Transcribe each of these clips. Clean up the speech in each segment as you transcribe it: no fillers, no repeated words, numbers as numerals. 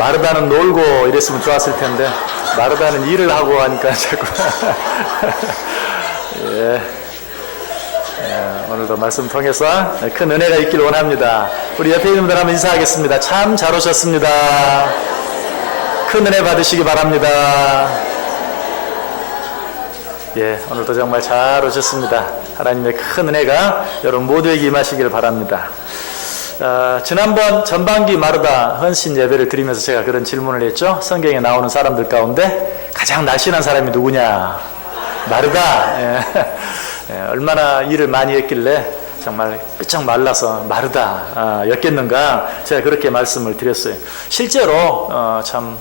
마르다는 놀고 이랬으면 좋았을 텐데 마르다는 일을 하고 하니까 자꾸 예. 오늘도 말씀 통해서 큰 은혜가 있길 원합니다. 우리 옆에 있는 분들 한번 인사하겠습니다. 참 잘 오셨습니다. 큰 은혜 받으시기 바랍니다. 예, 오늘도 정말 잘 오셨습니다. 하나님의 큰 은혜가 여러분 모두에게 임하시기를 바랍니다. 지난번 전반기 마르다 헌신 예배를 드리면서 제가 그런 질문을 했죠. 성경에 나오는 사람들 가운데 가장 날씬한 사람이 누구냐? 마르다. 예. 예, 얼마나 일을 많이 했길래 정말 끄쩍 말라서 마르다 였겠는가, 제가 그렇게 말씀을 드렸어요. 실제로 참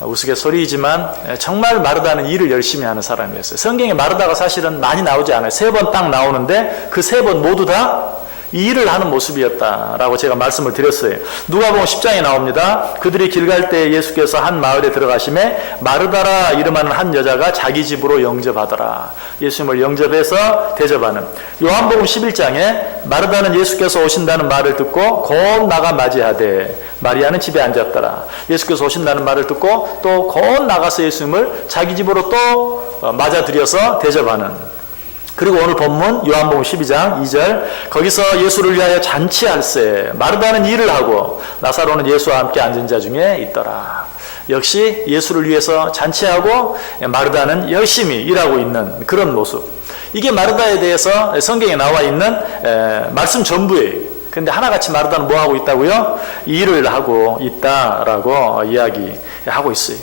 우스갯소리이지만 정말 마르다는 일을 열심히 하는 사람이었어요. 성경에 마르다가 사실은 많이 나오지 않아요. 3번 딱 나오는데 그 3번 모두 다 일을 하는 모습이었다라고 제가 말씀을 드렸어요. 누가복음 10장에 나옵니다. 그들이 길 갈 때 예수께서 한 마을에 들어가심에 마르다라 이름하는 한 여자가 자기 집으로 영접하더라. 예수님을 영접해서 대접하는. 요한복음 11장에 마르다는 예수께서 오신다는 말을 듣고 곧 나가 맞이하되 마리아는 집에 앉았더라. 예수께서 오신다는 말을 듣고 또 곧 나가서 예수님을 자기 집으로 또 맞아들여서 대접하는. 그리고 오늘 본문 요한복음 12장 2절, 거기서 예수를 위하여 잔치할세 마르다는 일을 하고 나사로는 예수와 함께 앉은 자 중에 있더라. 역시 예수를 위해서 잔치하고 마르다는 열심히 일하고 있는 그런 모습. 이게 마르다에 대해서 성경에 나와 있는 말씀 전부예요. 근데 하나같이 마르다는 뭐 하고 있다고요? 일을 하고 있다라고 이야기하고 있어요.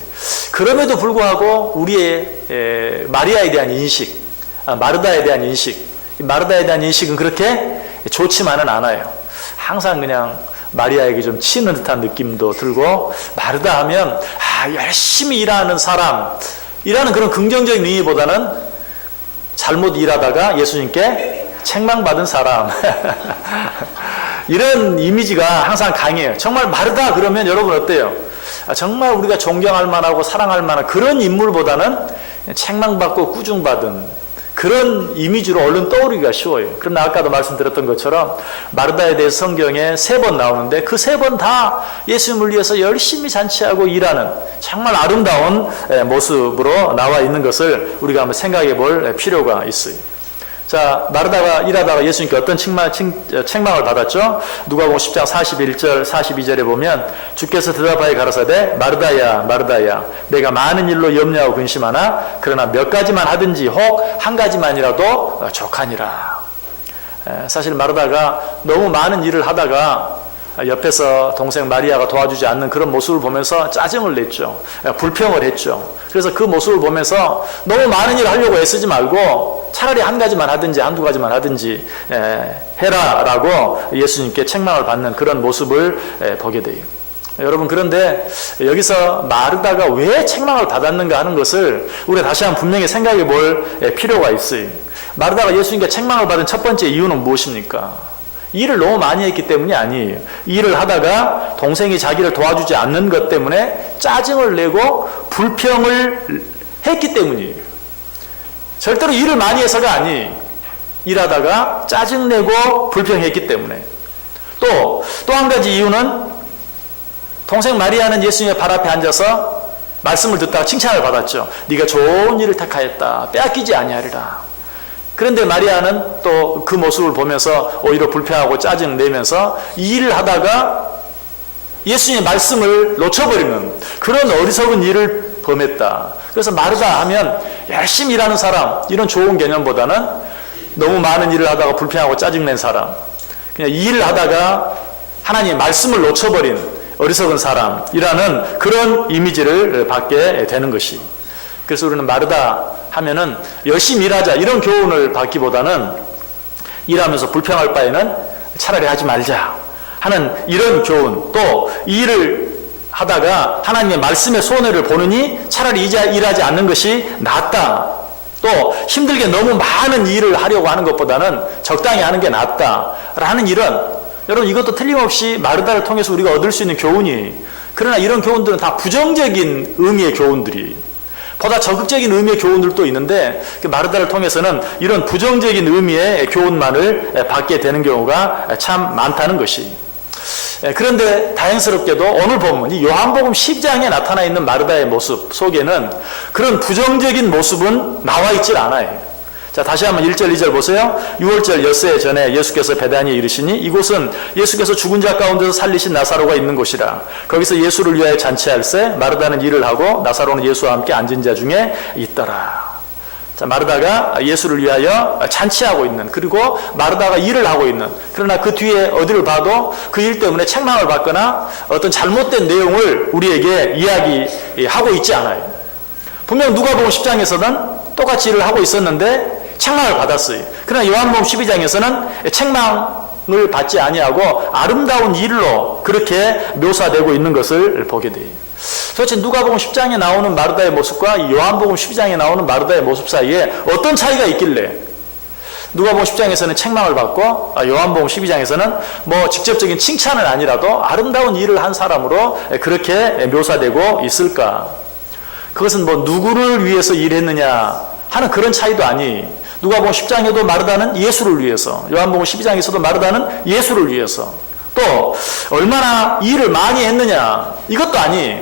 그럼에도 불구하고 우리의 마리아에 대한 인식, 마르다에 대한 인식, 마르다에 대한 인식은 그렇게 좋지만은 않아요. 항상 그냥 마리아에게 좀 치는 듯한 느낌도 들고, 마르다 하면 열심히 일하는 사람이라는 그런 긍정적인 의미보다는 잘못 일하다가 예수님께 책망받은 사람 이런 이미지가 항상 강해요. 정말 마르다 그러면 여러분 어때요? 정말 우리가 존경할 만하고 사랑할 만한 그런 인물보다는 책망받고 꾸중받은 그런 이미지로 얼른 떠오르기가 쉬워요. 그러나 아까도 말씀드렸던 것처럼 마르다에 대해서 성경에 3번 나오는데 그 3번 다 예수님을 위해서 열심히 잔치하고 일하는 정말 아름다운 모습으로 나와 있는 것을 우리가 한번 생각해 볼 필요가 있어요. 자, 마르다가 일하다가 예수님께 어떤 책망을 받았죠? 누가복음 10장 41절 42절에 보면 주께서 대답하여 가라사대 마르다야 마르다야 내가 많은 일로 염려하고 근심하나 그러나 몇 가지만 하든지 혹 한 가지만이라도 족하니라. 사실 마르다가 너무 많은 일을 하다가 옆에서 동생 마리아가 도와주지 않는 그런 모습을 보면서 짜증을 냈죠. 불평을 했죠. 그래서 그 모습을 보면서 너무 많은 일을 하려고 애쓰지 말고 차라리 한 가지만 하든지 한두 가지만 하든지 해라라고 예수님께 책망을 받는 그런 모습을 보게 돼요. 여러분, 그런데 여기서 마르다가 왜 책망을 받았는가 하는 것을 우리가 다시 한번 분명히 생각해 볼 필요가 있어요. 마르다가 예수님께 책망을 받은 첫 번째 이유는 무엇입니까? 일을 너무 많이 했기 때문이 아니에요. 일을 하다가 동생이 자기를 도와주지 않는 것 때문에 짜증을 내고 불평을 했기 때문이에요. 절대로 일을 많이 해서가 아니에요. 일하다가 짜증내고 불평했기 때문에. 또 한 가지 이유는 동생 마리아는 예수님의 발 앞에 앉아서 말씀을 듣다가 칭찬을 받았죠. 네가 좋은 일을 택하였다. 빼앗기지 아니하리라. 그런데 마리아는 또 그 모습을 보면서 오히려 불평하고 짜증내면서 이 일을 하다가 예수님의 말씀을 놓쳐버리는 그런 어리석은 일을 범했다. 그래서 마르다 하면 열심히 일하는 사람, 이런 좋은 개념보다는 너무 많은 일을 하다가 불평하고 짜증낸 사람, 그냥 이 일을 하다가 하나님의 말씀을 놓쳐버린 어리석은 사람이라는 그런 이미지를 받게 되는 것이. 그래서 우리는 마르다 하면은 열심히 일하자 이런 교훈을 받기보다는 일하면서 불평할 바에는 차라리 하지 말자 하는 이런 교훈, 또 이 일을 하다가 하나님의 말씀의 손해를 보느니 차라리 일하지 않는 것이 낫다. 또 힘들게 너무 많은 일을 하려고 하는 것보다는 적당히 하는 게 낫다라는 이런, 여러분 이것도 틀림없이 마르다를 통해서 우리가 얻을 수 있는 교훈이에요. 그러나 이런 교훈들은 다 부정적인 의미의 교훈들이, 보다 적극적인 의미의 교훈들도 있는데 마르다를 통해서는 이런 부정적인 의미의 교훈만을 받게 되는 경우가 참 많다는 것이. 그런데 다행스럽게도 오늘 보면 이 요한복음 10장에 나타나 있는 마르다의 모습 속에는 그런 부정적인 모습은 나와 있질 않아요. 자, 다시 한번 1절 2절 보세요. 6월절 엿새 전에 예수께서 베다니에 이르시니 이곳은 예수께서 죽은 자 가운데서 살리신 나사로가 있는 곳이라. 거기서 예수를 위하여 잔치할세 마르다는 일을 하고 나사로는 예수와 함께 앉은 자 중에 있더라. 자, 마르다가 예수를 위하여 잔치하고 있는, 그리고 마르다가 일을 하고 있는, 그러나 그 뒤에 어디를 봐도 그 일 때문에 책망을 받거나 어떤 잘못된 내용을 우리에게 이야기하고 있지 않아요. 분명 누가복음 10장에서는 똑같이 일을 하고 있었는데 책망을 받았어요. 그러나 요한복음 12장에서는 책망을 받지 아니하고 아름다운 일로 그렇게 묘사되고 있는 것을 보게 돼요. 도대체 누가복음 10장에 나오는 마르다의 모습과 요한복음 12장에 나오는 마르다의 모습 사이에 어떤 차이가 있길래 누가복음 10장에서는 책망을 받고 요한복음 12장에서는 뭐 직접적인 칭찬은 아니라도 아름다운 일을 한 사람으로 그렇게 묘사되고 있을까? 그것은 뭐 누구를 위해서 일했느냐 하는 그런 차이도 아니. 누가복음 10장에도 마르다는 예수를 위해서, 요한복음 12장에서도 마르다는 예수를 위해서, 또 얼마나 일을 많이 했느냐 이것도 아니.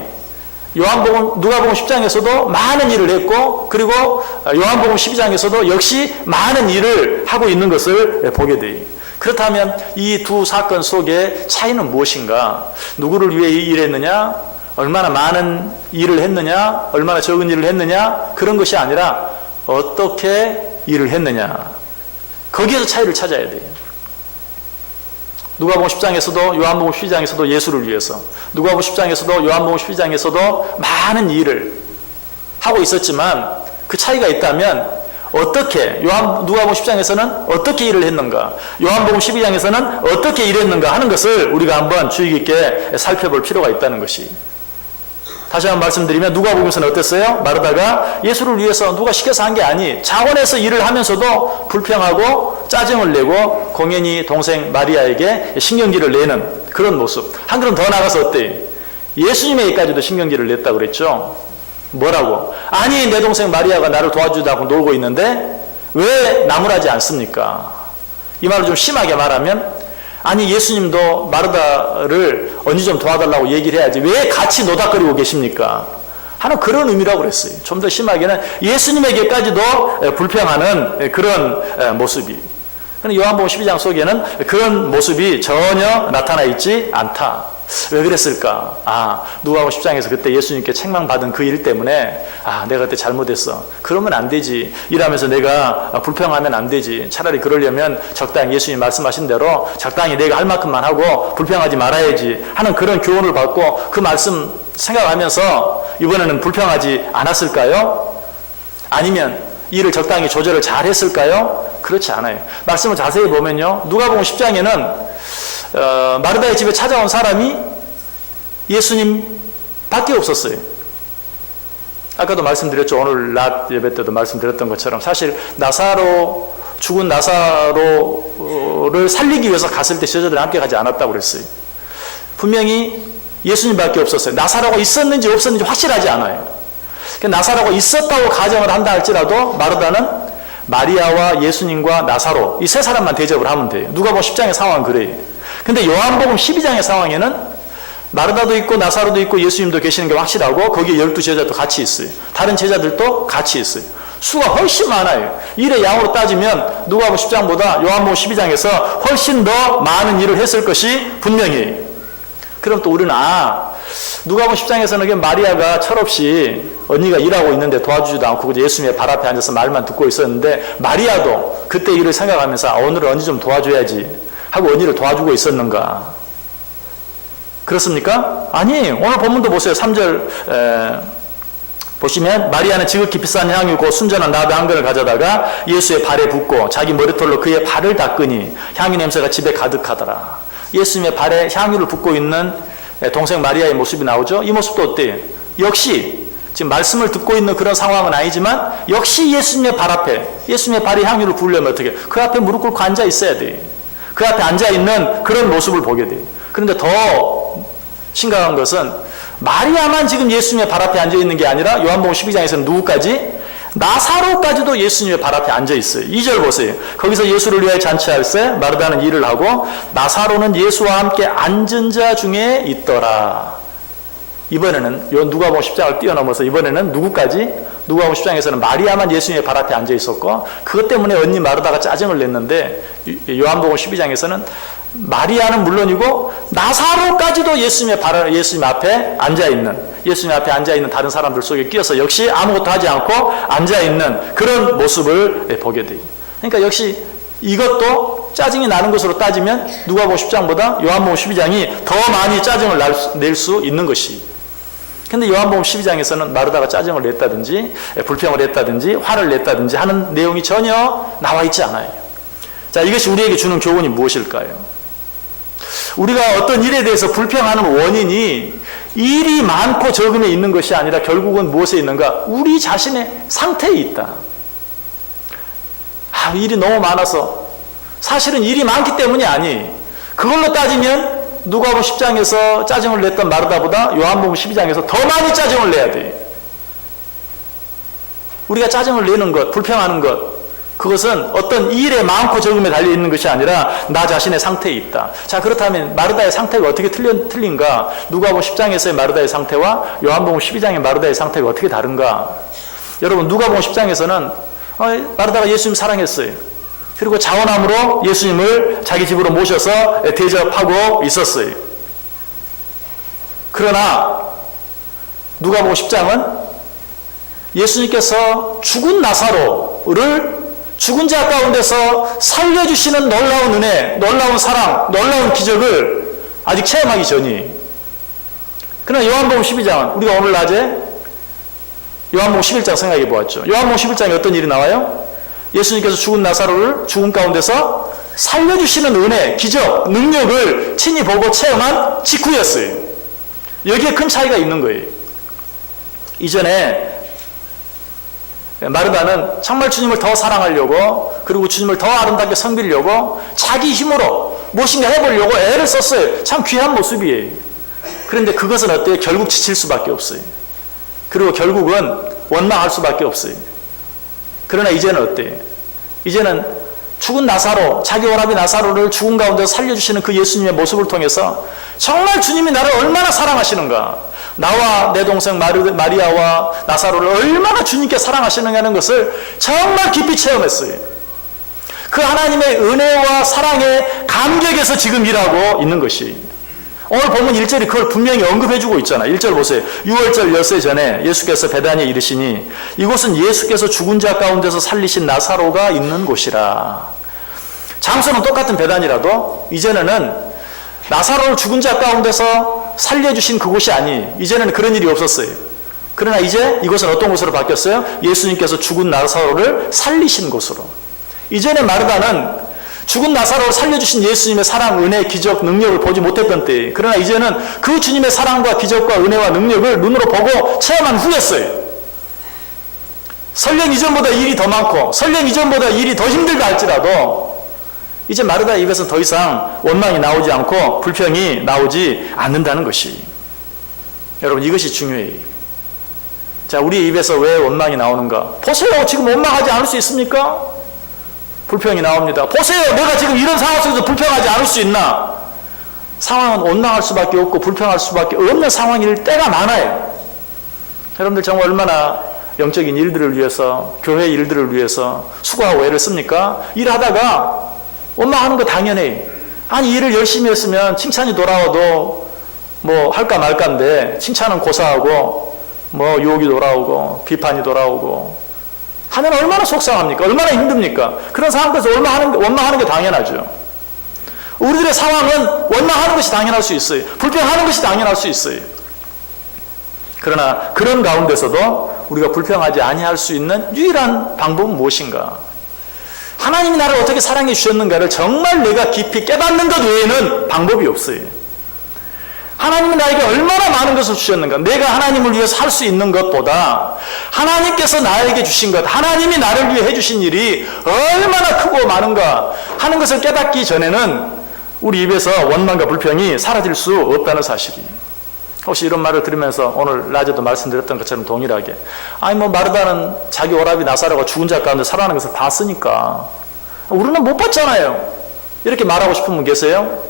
누가복음 10장에서도 많은 일을 했고, 그리고 요한복음 12장에서도 역시 많은 일을 하고 있는 것을 보게 돼요. 그렇다면 이 두 사건 속의 차이는 무엇인가? 누구를 위해 일했느냐, 얼마나 많은 일을 했느냐, 얼마나 적은 일을 했느냐, 그런 것이 아니라 어떻게 일을 했느냐, 거기에서 차이를 찾아야 돼요. 누가복음 10장에서도 요한복음 12장에서도 예수를 위해서, 누가복음 10장에서도 요한복음 12장에서도 많은 일을 하고 있었지만 그 차이가 있다면 어떻게, 누가복음 10장에서는 어떻게 일을 했는가, 요한복음 12장에서는 어떻게 일했는가 하는 것을 우리가 한번 주의 깊게 살펴볼 필요가 있다는 것이. 다시 한번 말씀드리면 누가복음에서는 어땠어요? 마르다가 예수를 위해서 누가 시켜서 한 게 아니, 자원해서 일을 하면서도 불평하고 짜증을 내고 공연히 동생 마리아에게 신경질을 내는 그런 모습. 한 걸음 더 나가서 어때요? 예수님에게까지도 신경질을 냈다고 그랬죠. 뭐라고? 아니, 내 동생 마리아가 나를 도와주다고 놀고 있는데 왜 나무라지 않습니까? 이 말을 좀 심하게 말하면, 아니, 예수님도 마르다를 언니 좀 도와달라고 얘기를 해야지 왜 같이 노닥거리고 계십니까? 하는 그런 의미라고 그랬어요. 좀 더 심하게는 예수님에게까지도 불평하는 그런 모습이. 그런데 요한복음 12장 속에는 그런 모습이 전혀 나타나 있지 않다. 왜 그랬을까? 누가복음 10장에서 그때 예수님께 책망받은 그 일 때문에 내가 그때 잘못했어. 그러면 안 되지. 이러면서 내가 불평하면 안 되지. 차라리 그러려면 적당히 예수님 말씀하신 대로 적당히 내가 할 만큼만 하고 불평하지 말아야지 하는 그런 교훈을 받고 그 말씀 생각하면서 이번에는 불평하지 않았을까요? 아니면 일을 적당히 조절을 잘 했을까요? 그렇지 않아요. 말씀을 자세히 보면요, 누가복음 10장에는 마르다의 집에 찾아온 사람이 예수님 밖에 없었어요. 아까도 말씀드렸죠. 오늘 낮 예배 때도 말씀드렸던 것처럼 사실 죽은 나사로를 살리기 위해서 갔을 때 제자들이 함께 가지 않았다고 그랬어요. 분명히 예수님 밖에 없었어요. 나사로가 있었는지 없었는지 확실하지 않아요. 나사로가 있었다고 가정을 한다 할지라도 마르다는 마리아와 예수님과 나사로 이 세 사람만 대접을 하면 돼요. 누가복음 10장의 상황은 그래요. 근데 요한복음 12장의 상황에는 마르다도 있고 나사로도 있고 예수님도 계시는 게 확실하고 거기에 12제자도 같이 있어요. 다른 제자들도 같이 있어요. 수가 훨씬 많아요. 일의 양으로 따지면 누가복음 10장보다 요한복음 12장에서 훨씬 더 많은 일을 했을 것이 분명해요. 그럼 또 우리는 누가복음 10장에서는 마리아가 철없이 언니가 일하고 있는데 도와주지도 않고 예수님의 발 앞에 앉아서 말만 듣고 있었는데 마리아도 그때 일을 생각하면서 오늘은 언니 좀 도와줘야지 하고 언니를 도와주고 있었는가? 그렇습니까? 아니, 오늘 본문도 보세요. 3절 보시면 마리아는 지극히 비싼 향유 곧 순전한 나베 한 근을 가져다가 예수의 발에 붓고 자기 머리털로 그의 발을 닦으니 향유 냄새가 집에 가득하더라. 예수님의 발에 향유를 붓고 있는 동생 마리아의 모습이 나오죠. 이 모습도 어때요? 역시 지금 말씀을 듣고 있는 그런 상황은 아니지만 역시 예수님의 발 앞에, 예수님의 발에 향유를 부으려면 어떻게? 그 앞에 무릎 꿇고 앉아 있어야 돼요. 그 앞에 앉아있는 그런 모습을 보게 돼요. 그런데 더 심각한 것은 마리아만 지금 예수님의 발 앞에 앉아있는 게 아니라 요한복음 12장에서는 누구까지? 나사로까지도 예수님의 발 앞에 앉아 있어요. 2절 보세요. 거기서 예수를 위하여 잔치할 때 마르다는 일을 하고 나사로는 예수와 함께 앉은 자 중에 있더라. 이번에는 누가복음 10장을 뛰어넘어서 이번에는 누구까지? 누가복음 10장에서는 마리아만 예수님의 발 앞에 앉아 있었고 그것 때문에 언니 마르다가 짜증을 냈는데 요한복음 12장에서는 마리아는 물론이고 나사로까지도 예수님 앞에 앉아 있는, 예수님 앞에 앉아 있는 다른 사람들 속에 끼어서 역시 아무것도 하지 않고 앉아 있는 그런 모습을 보게 돼요. 그러니까 역시 이것도 짜증이 나는 것으로 따지면 누가복음 10장보다 요한복음 12장이 더 많이 짜증을 낼 수 있는 것이. 근데 요한복음 12장에서는 마르다가 짜증을 냈다든지 불평을 했다든지 화를 냈다든지 하는 내용이 전혀 나와 있지 않아요. 자, 이것이 우리에게 주는 교훈이 무엇일까요? 우리가 어떤 일에 대해서 불평하는 원인이 일이 많고 적음에 있는 것이 아니라 결국은 무엇에 있는가? 우리 자신의 상태에 있다. 일이 너무 많아서 사실은 일이 많기 때문이 아니. 그걸로 따지면 누가복음 10장에서 짜증을 냈던 마르다보다 요한복음 12장에서 더 많이 짜증을 내야 돼. 우리가 짜증을 내는 것, 불평하는 것, 그것은 어떤 일에 많고 적음에 달려있는 것이 아니라 나 자신의 상태에 있다. 자, 그렇다면 마르다의 상태가 어떻게 틀린가? 누가복음 10장에서의 마르다의 상태와 요한복음 12장의 마르다의 상태가 어떻게 다른가? 여러분, 누가복음 10장에서는 마르다가 예수님 사랑했어요. 그리고 자원함으로 예수님을 자기 집으로 모셔서 대접하고 있었어요. 그러나 누가복음 10장은 예수님께서 죽은 나사로를 죽은 자 가운데서 살려주시는 놀라운 은혜, 놀라운 사랑, 놀라운 기적을 아직 체험하기 전이. 그러나 요한복음 12장은 우리가 오늘 낮에 요한복음 11장 생각해 보았죠. 요한복음 11장에 어떤 일이 나와요? 예수님께서 죽은 나사로를 죽음 가운데서 살려주시는 은혜, 기적, 능력을 친히 보고 체험한 직후였어요. 여기에 큰 차이가 있는 거예요. 이전에 마르다는 정말 주님을 더 사랑하려고 그리고 주님을 더 아름답게 섬기려고 자기 힘으로 무엇인가 해보려고 애를 썼어요. 참 귀한 모습이에요. 그런데 그것은 어때요? 결국 지칠 수밖에 없어요. 그리고 결국은 원망할 수밖에 없어요. 그러나 이제는 어때요? 이제는 죽은 나사로, 자기 오라비 나사로를 죽은 가운데서 살려주시는 그 예수님의 모습을 통해서 정말 주님이 나를 얼마나 사랑하시는가, 나와 내 동생 마리아와 나사로를 얼마나 주님께 사랑하시느냐는 것을 정말 깊이 체험했어요. 그 하나님의 은혜와 사랑의 감격에서 지금 일하고 있는 것이. 오늘 보면 1절이 그걸 분명히 언급해주고 있잖아요. 1절 보세요. 6월절 엿새 전에 예수께서 베다니에 이르시니 이곳은 예수께서 죽은 자 가운데서 살리신 나사로가 있는 곳이라. 장소는 똑같은 베다니라도 이전에는 나사로를 죽은 자 가운데서 살려주신 그곳이 아니, 이제는 그런 일이 없었어요. 그러나 이제 이곳은 어떤 곳으로 바뀌었어요? 예수님께서 죽은 나사로를 살리신 곳으로. 이전에 마르다는 죽은 나사로를 살려주신 예수님의 사랑, 은혜, 기적, 능력을 보지 못했던 때에, 그러나 이제는 그 주님의 사랑과 기적과 은혜와 능력을 눈으로 보고 체험한 후였어요. 설령 이전보다 일이 더 많고 설령 이전보다 일이 더 힘들다 할지라도 이제 마르다 입에서 더 이상 원망이 나오지 않고 불평이 나오지 않는다는 것이. 여러분, 이것이 중요해요. 자, 우리 입에서 왜 원망이 나오는가? 보세요, 지금 원망하지 않을 수 있습니까? 불평이 나옵니다. 보세요, 내가 지금 이런 상황 속에서 불평하지 않을 수 있나? 상황은 원망할 수밖에 없고 불평할 수밖에 없는 상황일 때가 많아요. 여러분들 정말 얼마나 영적인 일들을 위해서, 교회 일들을 위해서 수고하고 애를 씁니까? 일하다가 원망하는 거 당연해. 아니, 일을 열심히 했으면 칭찬이 돌아와도 뭐 할까 말까인데 칭찬은 고사하고 뭐 유혹이 돌아오고 비판이 돌아오고 하면 얼마나 속상합니까? 얼마나 힘듭니까? 그런 상황에서 원망하는 게 당연하죠. 우리들의 상황은 원망하는 것이 당연할 수 있어요. 불평하는 것이 당연할 수 있어요. 그러나 그런 가운데서도 우리가 불평하지 아니할 수 있는 유일한 방법은 무엇인가? 하나님이 나를 어떻게 사랑해 주셨는가를 정말 내가 깊이 깨닫는 것 외에는 방법이 없어요. 하나님이 나에게 얼마나 많은 것을 주셨는가, 내가 하나님을 위해서 할 수 있는 것보다 하나님께서 나에게 주신 것, 하나님이 나를 위해 해주신 일이 얼마나 크고 많은가 하는 것을 깨닫기 전에는 우리 입에서 원망과 불평이 사라질 수 없다는 사실이. 혹시 이런 말을 들으면서 오늘 낮에도 말씀드렸던 것처럼 동일하게 아니 뭐 마르다는 자기 오라비 나사로가 죽은 자 가운데 살아나는 것을 봤으니까 우리는 못 봤잖아요. 이렇게 말하고 싶은 분 계세요?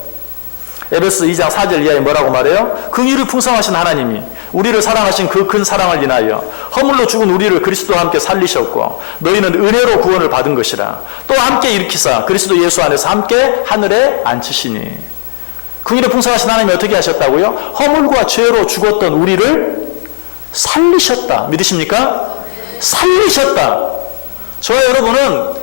에베소 2장 4절 이하에 뭐라고 말해요? 긍휼이 풍성하신 하나님이 우리를 사랑하신 그 큰 사랑을 인하여 허물로 죽은 우리를 그리스도와 함께 살리셨고 너희는 은혜로 구원을 받은 것이라. 또 함께 일으키사 그리스도 예수 안에서 함께 하늘에 앉히시니. 긍휼이 풍성하신 하나님이 어떻게 하셨다고요? 허물과 죄로 죽었던 우리를 살리셨다. 믿으십니까? 살리셨다. 저와 여러분은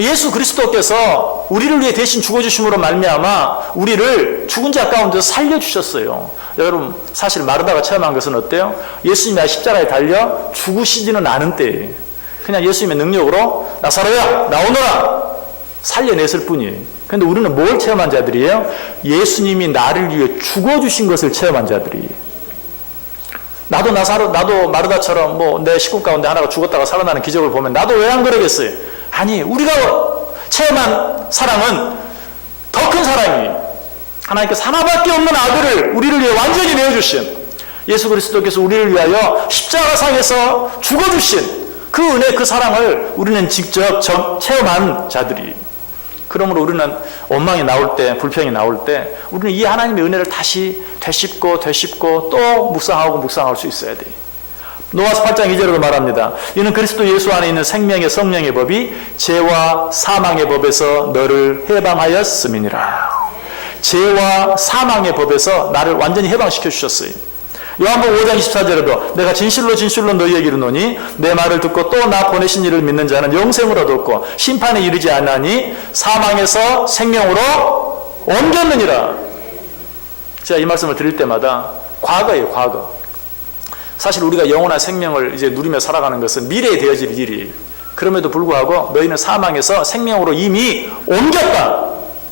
예수 그리스도께서 우리를 위해 대신 죽어주심으로 말미암아 우리를 죽은 자 가운데서 살려주셨어요. 여러분 사실 마르다가 체험한 것은 어때요? 예수님이 십자가에 달려 죽으시지는 않은 때에 그냥 예수님의 능력으로 나사로야 나오너라 살려냈을 뿐이에요. 그런데 우리는 뭘 체험한 자들이에요? 예수님이 나를 위해 죽어주신 것을 체험한 자들이에요. 나도 마르다처럼 뭐 내 식구 가운데 하나가 죽었다가 살아나는 기적을 보면 나도 왜 안 그러겠어요? 아니 우리가 체험한 사랑은 더 큰 사랑이에요. 하나님께서 하나밖에 없는 아들을 우리를 위해 완전히 내어주신 예수 그리스도께서 우리를 위하여 십자가상에서 죽어주신 그 은혜 그 사랑을 우리는 직접 체험한 자들이에요. 그러므로 우리는 원망이 나올 때 불평이 나올 때 우리는 이 하나님의 은혜를 다시 되씹고 또 묵상할 수 있어야 돼요. 로마서 8장 2절에도 말합니다. 이는 그리스도 예수 안에 있는 생명의 성령의 법이 죄와 사망의 법에서 너를 해방하였음이니라. 죄와 사망의 법에서 나를 완전히 해방시켜 주셨어요. 요한복음 5장 24절에도 내가 진실로 너희에게 이르노니 내 말을 듣고 또 나 보내신 이를 믿는 자는 영생을 얻었고 심판에 이르지 않으니 사망에서 생명으로 옮겼느니라. 제가 이 말씀을 드릴 때마다 과거예요. 과거. 사실 우리가 영원한 생명을 이제 누리며 살아가는 것은 미래에 되어질 일이에요. 그럼에도 불구하고 너희는 사망에서 생명으로 이미 옮겼다.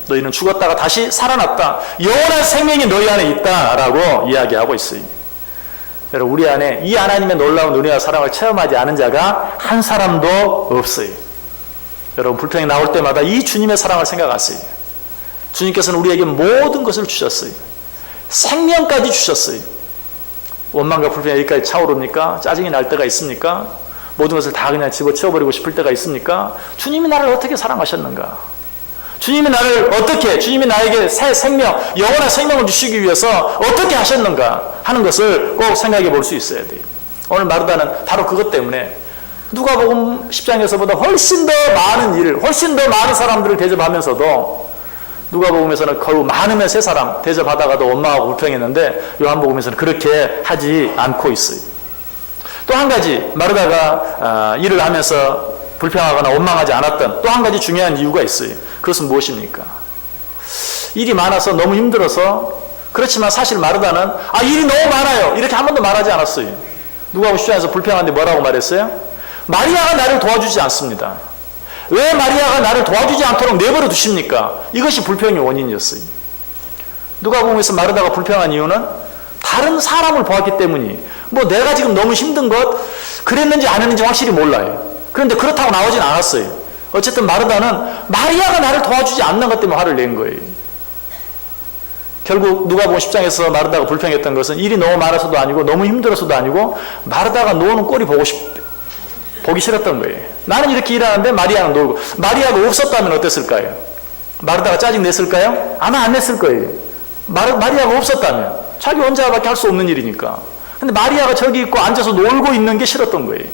너희는 죽었다가 다시 살아났다. 영원한 생명이 너희 안에 있다라고 이야기하고 있어요. 여러분 우리 안에 이 하나님의 놀라운 은혜와 사랑을 체험하지 않은 자가 한 사람도 없어요. 여러분 불평이 나올 때마다 이 주님의 사랑을 생각하세요. 주님께서는 우리에게 모든 것을 주셨어요. 생명까지 주셨어요. 원망과 불평이 여기까지 차오릅니까? 짜증이 날 때가 있습니까? 모든 것을 다 그냥 집어치워버리고 싶을 때가 있습니까? 주님이 나를 어떻게 사랑하셨는가? 주님이 나에게 새 생명, 영원한 생명을 주시기 위해서 어떻게 하셨는가 하는 것을 꼭 생각해 볼 수 있어야 돼요. 오늘 마르다는 바로 그것 때문에 누가복음 10장에서보다 훨씬 더 많은 사람들을 대접하면서도 누가복음에서는 거의 많으면 3사람 대접하다가도 원망하고 불평했는데 요한복음에서는 그렇게 하지 않고 있어요. 또 한 가지 마르다가 일을 하면서 불평하거나 원망하지 않았던 또 한 가지 중요한 이유가 있어요. 그것은 무엇입니까? 일이 많아서 너무 힘들어서. 그렇지만 사실 마르다는 일이 너무 많아요 이렇게 한 번도 말하지 않았어요. 누가복음 10장에서 불평하는데 뭐라고 말했어요? 마리아가 나를 도와주지 않습니다. 왜 마리아가 나를 도와주지 않도록 내버려 두십니까? 이것이 불평의 원인이었어요. 누가복음에서 마르다가 불평한 이유는 다른 사람을 보았기 때문이 뭐 내가 지금 너무 힘든 것 그랬는지 안 했는지 확실히 몰라요. 그런데 그렇다고 나오진 않았어요. 어쨌든 마르다는 마리아가 나를 도와주지 않는 것 때문에 화를 낸 거예요. 결국 누가복음 10장에서 마르다가 불평했던 것은 일이 너무 많아서도 아니고 너무 힘들어서도 아니고 마르다가 노는 꼴이 보기 싫었던 거예요. 나는 이렇게 일하는데 마리아는 놀고. 마리아가 없었다면 어땠을까요? 마르다가 짜증 냈을까요? 아마 안 냈을 거예요. 마리아가 없었다면 자기 혼자밖에 할 수 없는 일이니까. 근데 마리아가 저기 있고 앉아서 놀고 있는 게 싫었던 거예요.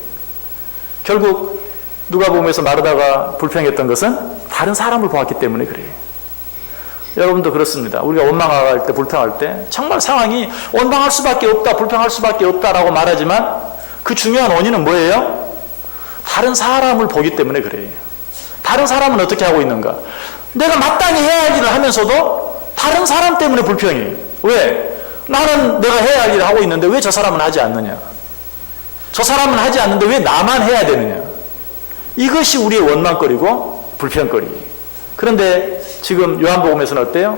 결국 누가복음에서 마르다가 불평했던 것은 다른 사람을 보았기 때문에 그래요. 여러분도 그렇습니다. 우리가 원망할 때 불평할 때 정말 상황이 원망할 수밖에 없다 불평할 수밖에 없다라고 말하지만 그 중요한 원인은 뭐예요? 다른 사람을 보기 때문에 그래요. 다른 사람은 어떻게 하고 있는가? 내가 마땅히 해야 할 일을 하면서도 다른 사람 때문에 불평해. 왜? 나는 내가 해야 할 일을 하고 있는데 왜 저 사람은 하지 않느냐? 저 사람은 하지 않는데 왜 나만 해야 되느냐? 이것이 우리의 원망거리고 불평거리예요. 그런데 지금 요한복음에서는 어때요?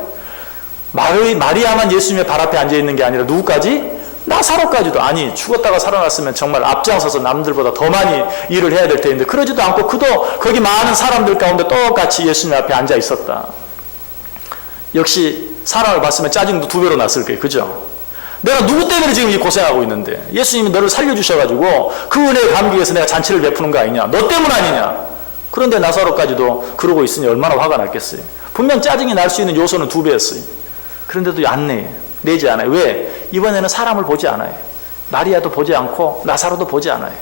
마리아만 예수님의 발 앞에 앉아있는 게 아니라 누구까지? 나사로까지도. 아니 죽었다가 살아났으면 정말 앞장서서 남들보다 더 많이 일을 해야 될 텐데 그러지도 않고 그도 거기 많은 사람들 가운데 똑같이 예수님 앞에 앉아 있었다. 역시 사람을 봤으면 짜증도 2배로 났을 거예요. 그죠? 내가 누구 때문에 지금 이 고생하고 있는데 예수님이 너를 살려주셔가지고 그 은혜에 감격해서 내가 잔치를 베푸는 거 아니냐? 너 때문 아니냐? 그런데 나사로까지도 그러고 있으니 얼마나 화가 났겠어요. 분명 짜증이 날 수 있는 요소는 2배였어요. 그런데도 안 내지 않아요. 왜? 이번에는 사람을 보지 않아요. 마리아도 보지 않고 나사로도 보지 않아요.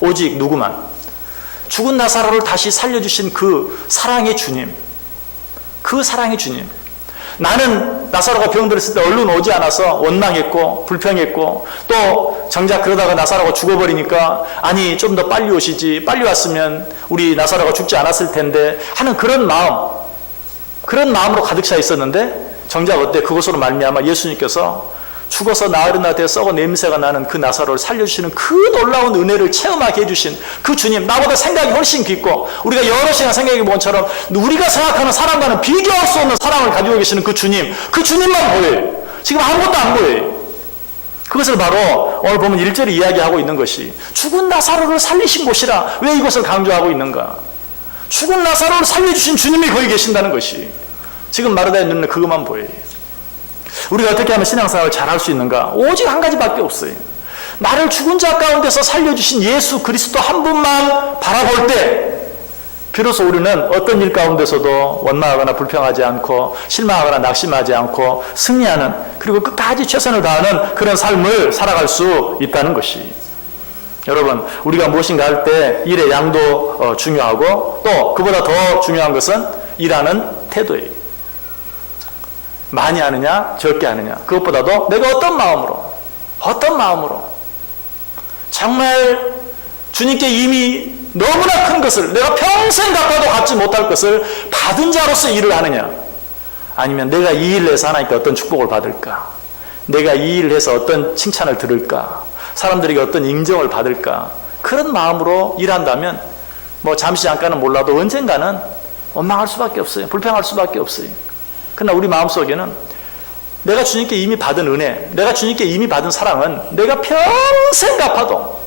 오직 누구만? 죽은 나사로를 다시 살려주신 그 사랑의 주님. 그 사랑의 주님. 나는 나사로가 병들었을 때 얼른 오지 않아서 원망했고 불평했고 또 정작 그러다가 나사로가 죽어버리니까 아니 좀 더 빨리 오시지, 빨리 왔으면 우리 나사로가 죽지 않았을 텐데 하는 그런 마음으로 가득 차 있었는데 정작 어때? 그것으로 말미암아 예수님께서 죽어서 나흘이나 돼 썩어 냄새가 나는 그 나사로를 살려주시는 그 놀라운 은혜를 체험하게 해주신 그 주님, 나보다 생각이 훨씬 깊고 우리가 여러 시간 생각해 본 것처럼 우리가 생각하는 사람과는 비교할 수 없는 사랑을 가지고 계시는 그 주님만 보여요. 지금 아무것도 안 보여요. 그것을 바로 오늘 보면 1절에 이야기하고 있는 것이 죽은 나사로를 살리신 곳이라. 왜 이것을 강조하고 있는가? 죽은 나사로를 살려주신 주님이 거기 계신다는 것이 지금 마르다의 눈에 그것만 보여요. 우리가 어떻게 하면 신앙생활을 잘할 수 있는가? 오직 한 가지밖에 없어요. 나를 죽은 자 가운데서 살려주신 예수 그리스도 한 분만 바라볼 때 비로소 우리는 어떤 일 가운데서도 원망하거나 불평하지 않고 실망하거나 낙심하지 않고 승리하는, 그리고 끝까지 최선을 다하는 그런 삶을 살아갈 수 있다는 것이, 여러분 우리가 무엇인가 할 때 일의 양도 중요하고 또 그보다 더 중요한 것은 일하는 태도예요. 많이 하느냐 적게 하느냐, 그것보다도 내가 어떤 마음으로 정말 주님께 이미 너무나 큰 것을, 내가 평생 갚아도 갚지 못할 것을 받은 자로서 일을 하느냐, 아니면 내가 이 일을 해서 하나님께 어떤 축복을 받을까, 내가 이 일을 해서 어떤 칭찬을 들을까, 사람들에게 어떤 인정을 받을까, 그런 마음으로 일한다면 뭐 잠시 잠깐은 몰라도 언젠가는 원망할 수밖에 없어요. 불평할 수밖에 없어요. 그러나 우리 마음속에는 내가 주님께 이미 받은 은혜, 내가 주님께 이미 받은 사랑은 내가 평생 갚아도,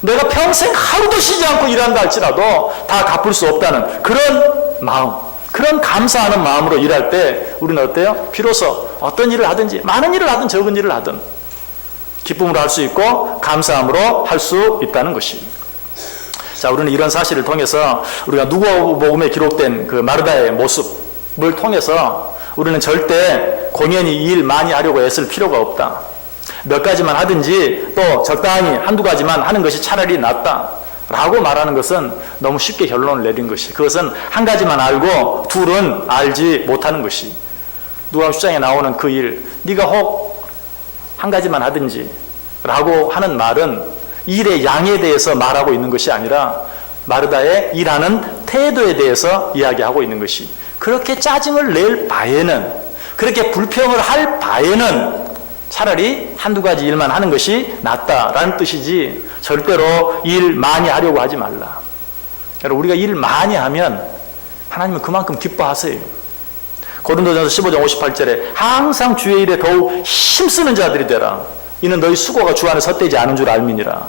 내가 평생 하루도 쉬지 않고 일한다 할지라도 다 갚을 수 없다는 그런 마음, 그런 감사하는 마음으로 일할 때 우리는 어때요? 비로소 어떤 일을 하든지, 많은 일을 하든 적은 일을 하든 기쁨으로 할 수 있고 감사함으로 할 수 있다는 것이. 자, 우리는 이런 사실을 통해서 우리가 누가복음에 기록된 그 마르다의 모습을 통해서 우리는 절대 공연히 이 일 많이 하려고 애쓸 필요가 없다. 몇 가지만 하든지 또 적당히 한두 가지만 하는 것이 차라리 낫다 라고 말하는 것은 너무 쉽게 결론을 내린 것이, 그것은 한 가지만 알고 둘은 알지 못하는 것이. 누가복음 10장에 나오는 그 일, 네가 혹 한 가지만 하든지 라고 하는 말은 일의 양에 대해서 말하고 있는 것이 아니라 마르다의 일하는 태도에 대해서 이야기하고 있는 것이, 그렇게 짜증을 낼 바에는, 그렇게 불평을 할 바에는 차라리 한두 가지 일만 하는 것이 낫다라는 뜻이지, 절대로 일 많이 하려고 하지 말라. 여러분, 우리가 일 많이 하면 하나님은 그만큼 기뻐하세요. 고린도전서 15장 58절에 항상 주의 일에 더욱 힘쓰는 자들이 되라. 이는 너희 수고가 주 안에 헛되지 않은 줄 알미니라.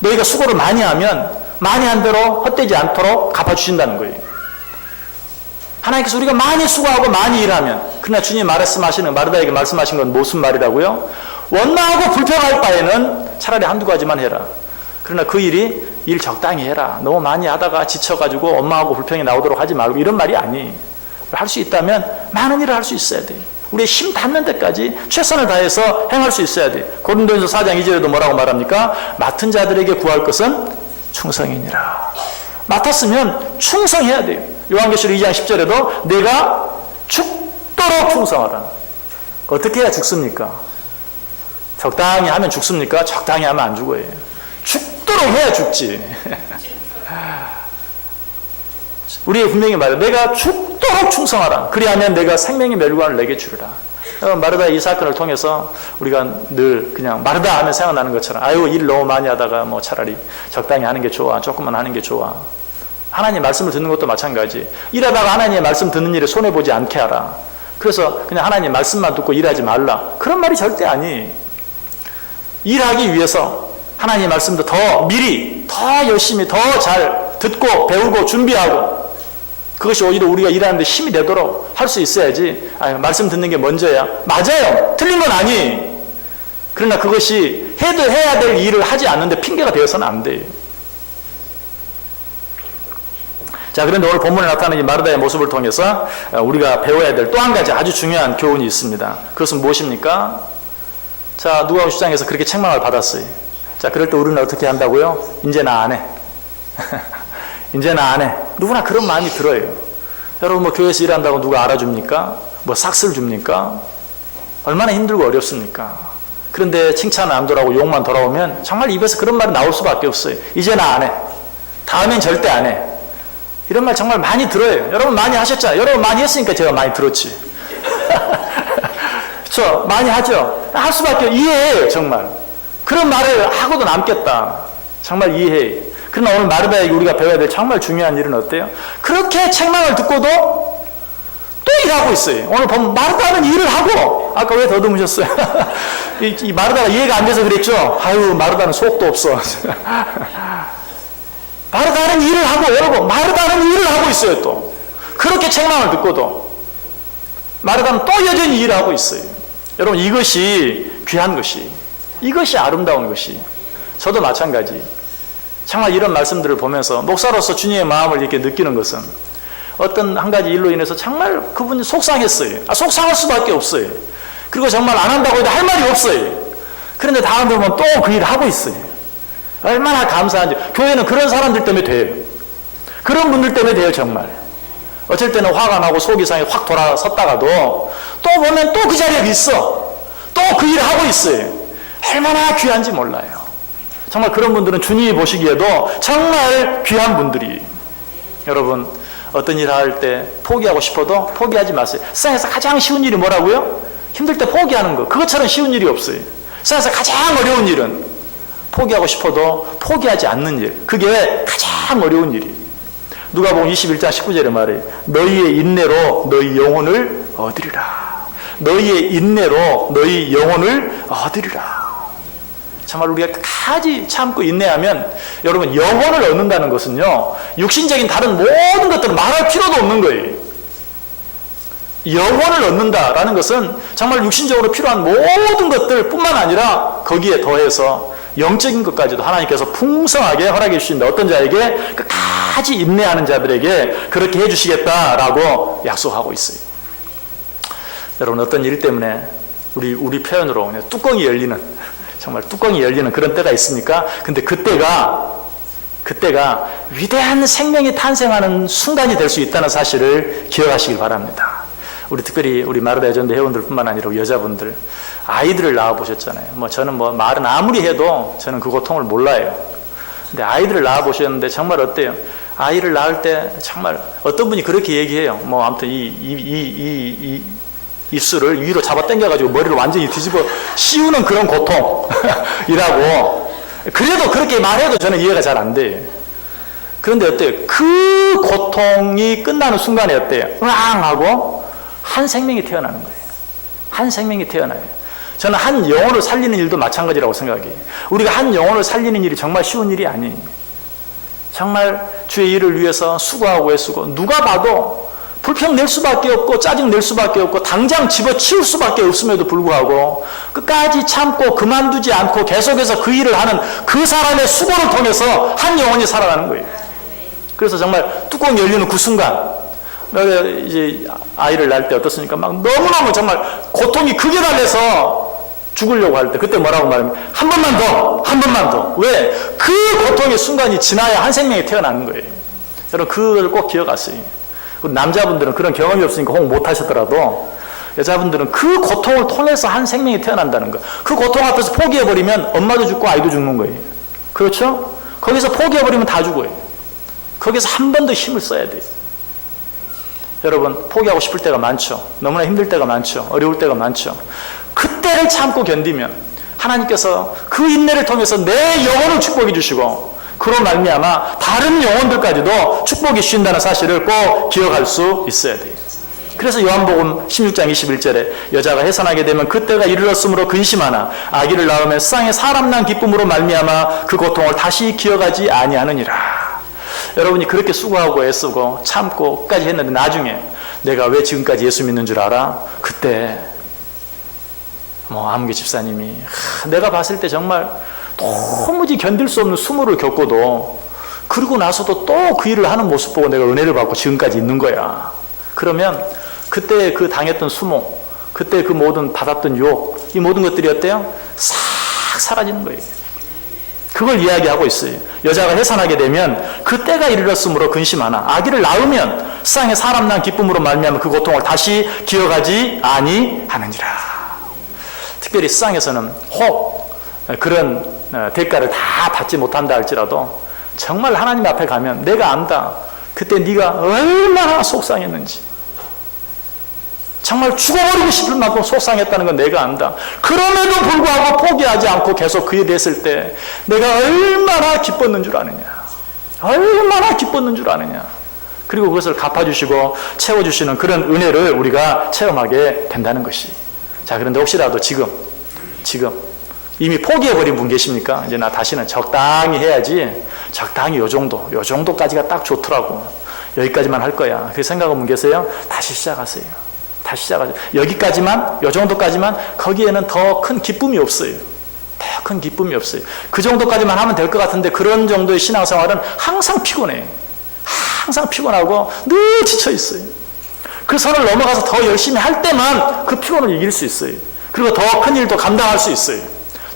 너희가 수고를 많이 하면 많이 한 대로 헛되지 않도록 갚아주신다는 거예요. 하나님께서 우리가 많이 수고하고 많이 일하면, 그러나 주님이 말씀하시는, 마르다에게 말씀하신 건 무슨 말이라고요? 원망하고 불평할 바에는 차라리 한두 가지만 해라. 그러나 그 일이 일 적당히 해라. 너무 많이 하다가 지쳐가지고 원망하고 불평이 나오도록 하지 말고, 이런 말이 아니. 할 수 있다면 많은 일을 할 수 있어야 돼. 우리의 힘 닿는 데까지 최선을 다해서 행할 수 있어야 돼. 고린도전서 4장 2절에도 뭐라고 말합니까? 맡은 자들에게 구할 것은 충성이니라. 맡았으면 충성해야 돼요. 요한계시록 2장 10절에도 내가 죽도록 충성하라. 어떻게 해야 죽습니까? 적당히 하면 죽습니까? 적당히 하면 안 죽어요. 죽도록 해야 죽지. 우리의 분명히 말해, 내가 죽도록 충성하라. 그리하면 내가 생명의 멸관을 내게 주리라. 마르다의 이 사건을 통해서 우리가 늘 그냥 마르다 하면 생각나는 것처럼, 아유 일 너무 많이 하다가 뭐 차라리 적당히 하는 게 좋아, 조금만 하는 게 좋아. 하나님 말씀을 듣는 것도 마찬가지. 일하다가 하나님의 말씀 듣는 일에 손해보지 않게 하라. 그래서 그냥 하나님 말씀만 듣고 일하지 말라, 그런 말이 절대 아니. 일하기 위해서 하나님의 말씀도 더 미리, 더 열심히, 더 잘 듣고 배우고 준비하고, 그것이 오히려 우리가 일하는데 힘이 되도록 할 수 있어야지. 말씀 듣는 게 먼저야. 맞아요. 틀린 건 아니. 그러나 그것이 해야 될 일을 하지 않는데 핑계가 되어서는 안 돼요. 자, 그런데 오늘 본문에 나타나는 이 마르다의 모습을 통해서 우리가 배워야 될 또 한 가지 아주 중요한 교훈이 있습니다. 그것은 무엇입니까? 자, 누가복음 10장에서 그렇게 책망을 받았어요. 자, 그럴 때 우리는 어떻게 한다고요? 이제 나 안 해. 이제 나 안 해. 누구나 그런 마음이 들어요. 여러분 뭐 교회에서 일한다고 누가 알아줍니까? 뭐 삭스를 줍니까? 얼마나 힘들고 어렵습니까? 그런데 칭찬 안 돌아오고 욕만 돌아오면 정말 입에서 그런 말이 나올 수밖에 없어요. 이제 나 안 해. 다음엔 절대 안 해. 이런 말 정말 많이 들어요. 여러분 많이 하셨잖아요. 여러분 많이 했으니까 제가 많이 들었지. 그렇죠? 많이 하죠. 할 수밖에 이해해요. 정말. 그런 말을 하고도 남겠다. 정말 이해해. 그러나 오늘 마르다에게 우리가 배워야 될 정말 중요한 일은 어때요? 그렇게 책망을 듣고도 또 일하고 있어요. 오늘 보면 마르다는 일을 하고, 아까 왜 더듬으셨어요? 이 마르다가 이해가 안 돼서 그랬죠? 아유, 마르다는 속도 없어. 마르다는 일을 하고, 여러분, 마르다는 일을 하고 있어요, 또. 그렇게 책망을 듣고도. 마르다는 또 여전히 일을 하고 있어요. 여러분, 이것이 귀한 것이, 이것이 아름다운 것이. 저도 마찬가지. 정말 이런 말씀들을 보면서 목사로서 주님의 마음을 이렇게 느끼는 것은 어떤 한 가지 일로 인해서 정말 그분이 속상했어요. 속상할 수밖에 없어요. 그리고 정말 안 한다고 해도 할 말이 없어요. 그런데 다음 보면 또 그 일을 하고 있어요. 얼마나 감사한지. 교회는 그런 사람들 때문에 돼요. 그런 분들 때문에 돼요, 정말. 어쩔 때는 화가 나고 속이 상해 확 돌아섰다가도 또 보면 또 그 자리에 있어. 또 그 일을 하고 있어요. 얼마나 귀한지 몰라요. 정말 그런 분들은 주님이 보시기에도 정말 귀한 분들이. 여러분, 어떤 일을 할 때 포기하고 싶어도 포기하지 마세요. 세상에서 가장 쉬운 일이 뭐라고요? 힘들 때 포기하는 거. 그것처럼 쉬운 일이 없어요. 세상에서 가장 어려운 일은 포기하고 싶어도 포기하지 않는 일. 그게 가장 어려운 일이에요. 누가복음 21장 19절에 말해요. 너희의 인내로 너희 영혼을 얻으리라. 너희의 인내로 너희 영혼을 얻으리라. 정말 우리가 끝까지 참고 인내하면 여러분 영혼을 얻는다는 것은요. 육신적인 다른 모든 것들은 말할 필요도 없는 거예요. 영혼을 얻는다라는 것은 정말 육신적으로 필요한 모든 것들 뿐만 아니라 거기에 더해서 영적인 것까지도 하나님께서 풍성하게 허락해 주신다. 어떤 자에게 끝까지 인내하는 자들에게 그렇게 해주시겠다라고 약속하고 있어요. 여러분 어떤 일 때문에 우리 표현으로 그냥 뚜껑이 열리는 정말 뚜껑이 열리는 그런 때가 있습니까? 근데 그때가 위대한 생명이 탄생하는 순간이 될 수 있다는 사실을 기억하시길 바랍니다. 우리 특별히 우리 마르다 전도 회원들뿐만 아니라 여자분들 아이들을 낳아 보셨잖아요. 저는 말은 아무리 해도 저는 그 고통을 몰라요. 근데 아이들을 낳아 보셨는데 정말 어때요? 아이를 낳을 때 정말 어떤 분이 그렇게 얘기해요. 아무튼 이 입술을 위로 잡아 당겨가지고 머리를 완전히 뒤집어 씌우는 그런 고통이라고. 그래도 그렇게 말해도 저는 이해가 잘 안 돼요. 그런데 어때요? 그 고통이 끝나는 순간에 어때요? 으앙 하고 한 생명이 태어나는 거예요. 한 생명이 태어나요. 저는 한 영혼을 살리는 일도 마찬가지라고 생각해요. 우리가 한 영혼을 살리는 일이 정말 쉬운 일이 아니에요. 정말 주의 일을 위해서 수고하고 애쓰고 누가 봐도 불평 낼 수밖에 없고 짜증 낼 수밖에 없고 당장 집어치울 수밖에 없음에도 불구하고 끝까지 참고 그만두지 않고 계속해서 그 일을 하는 그 사람의 수고를 통해서 한 영혼이 살아나는 거예요. 그래서 정말 뚜껑 열리는 그 순간 이제 아이를 낳을 때 어떻습니까? 막 너무너무 정말 고통이 극에 달해서 죽으려고 할 때 그때 뭐라고 말하면 한 번만 더. 왜? 그 고통의 순간이 지나야 한 생명이 태어나는 거예요. 여러분 그걸 꼭 기억하세요. 남자분들은 그런 경험이 없으니까 혹 못하셨더라도 여자분들은 그 고통을 통해서 한 생명이 태어난다는 거. 그 고통 앞에서 포기해버리면 엄마도 죽고 아이도 죽는 거예요. 그렇죠? 거기서 포기해버리면 다 죽어요. 거기서 한 번 더 힘을 써야 돼요. 여러분 포기하고 싶을 때가 많죠. 너무나 힘들 때가 많죠. 어려울 때가 많죠. 그때를 참고 견디면 하나님께서 그 인내를 통해서 내 영혼을 축복해 주시고 그로 말미암아 다른 영혼들까지도 축복해 주신다는 사실을 꼭 기억할 수 있어야 돼요. 그래서 요한복음 16장 21절에 여자가 해산하게 되면 그때가 이르렀으므로 근심하나 아기를 낳으면 세상에 사람 난 기쁨으로 말미암아 그 고통을 다시 기억하지 아니하느니라. 여러분이 그렇게 수고하고 애쓰고 참고까지 했는데 나중에 내가 왜 지금까지 예수 믿는 줄 알아? 그때 아무개 집사님이 내가 봤을 때 정말 도무지 견딜 수 없는 수모를 겪고도 그러고 나서도 또 그 일을 하는 모습 보고 내가 은혜를 받고 지금까지 있는 거야. 그러면 그때 그 당했던 수모, 그때 그 모든 받았던 유혹, 이 모든 것들이 어때요? 싹 사라지는 거예요. 그걸 이야기하고 있어요. 여자가 해산하게 되면 그 때가 이르렀으므로 근심하나 아기를 낳으면 세상에 사람 난 기쁨으로 말미암아 그 고통을 다시 기억하지 아니하느니라. 특별히 세상에서는 혹 그런 대가를 다 받지 못한다 할지라도 정말 하나님 앞에 가면 내가 안다. 그때 네가 얼마나 속상했는지, 정말 죽어버리고 싶을 만큼 속상했다는 건 내가 안다. 그럼에도 불구하고 포기하지 않고 계속 그 일을 했을 때 내가 얼마나 기뻤는 줄 아느냐. 얼마나 기뻤는 줄 아느냐. 그리고 그것을 갚아주시고 채워주시는 그런 은혜를 우리가 체험하게 된다는 것이. 자, 그런데 혹시라도 지금 이미 포기해버린 분 계십니까? 이제 나 다시는 적당히 해야지. 적당히 요 정도까지가 딱 좋더라고. 여기까지만 할 거야. 그 생각은 분 계세요? 다시 시작하세요. 다시 시작하세요. 여기까지만, 요 정도까지만, 거기에는 더 큰 기쁨이 없어요. 더 큰 기쁨이 없어요. 그 정도까지만 하면 될 것 같은데 그런 정도의 신앙생활은 항상 피곤해요. 항상 피곤하고 늘 지쳐 있어요. 그 선을 넘어가서 더 열심히 할 때만 그 피곤을 이길 수 있어요. 그리고 더 큰 일도 감당할 수 있어요.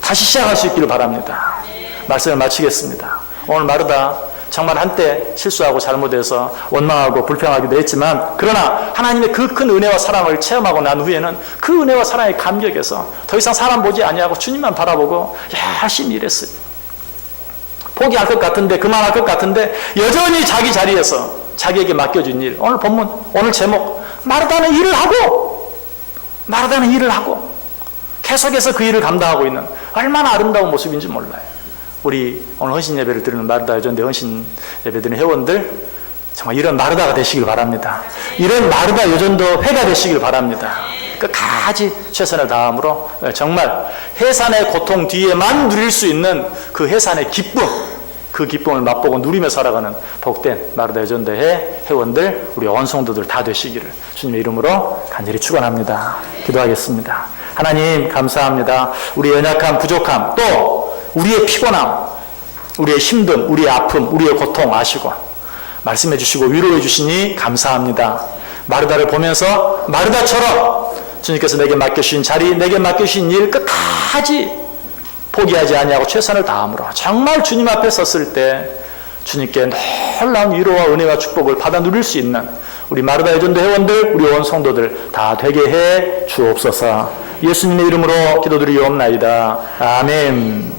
다시 시작할 수 있기를 바랍니다. 말씀을 마치겠습니다. 오늘 마르다 정말 한때 실수하고 잘못해서 원망하고 불평하기도 했지만, 그러나 하나님의 그 큰 은혜와 사랑을 체험하고 난 후에는 그 은혜와 사랑의 감격에서 더 이상 사람 보지 아니하고 주님만 바라보고 열심히 일했어요. 포기할 것 같은데, 그만할 것 같은데 여전히 자기 자리에서 자기에게 맡겨준 일, 오늘 본문, 오늘 제목, 마르다는 일을 하고 계속해서 그 일을 감당하고 있는 얼마나 아름다운 모습인지 몰라요. 우리 오늘 헌신 예배를 드리는 마르다 여전대 헌신 예배 드리는 회원들, 정말 이런 마르다가 되시길 바랍니다. 이런 마르다 요전도 회가 되시길 바랍니다. 끝까지 최선을 다함으로 정말 해산의 고통 뒤에만 누릴 수 있는 그 해산의 기쁨, 그 기쁨을 맛보고 누리며 살아가는 복된 마르다 여전대 회원들, 우리 원성도들 다 되시기를 주님의 이름으로 간절히 축원합니다. 기도하겠습니다. 하나님 감사합니다. 우리의 연약함, 부족함, 또 우리의 피곤함, 우리의 힘듦, 우리의 아픔, 우리의 고통 아시고 말씀해 주시고 위로해 주시니 감사합니다. 마르다를 보면서 마르다처럼 주님께서 내게 맡겨주신 자리, 내게 맡겨주신 일 끝까지 포기하지 아니하고 최선을 다함으로 정말 주님 앞에 섰을 때 주님께 놀라운 위로와 은혜와 축복을 받아 누릴 수 있는 우리 마르다 여전도 회원들, 우리 온 성도들 다 되게 해 주옵소서. 예수님의 이름으로 기도드리옵나이다. 아멘.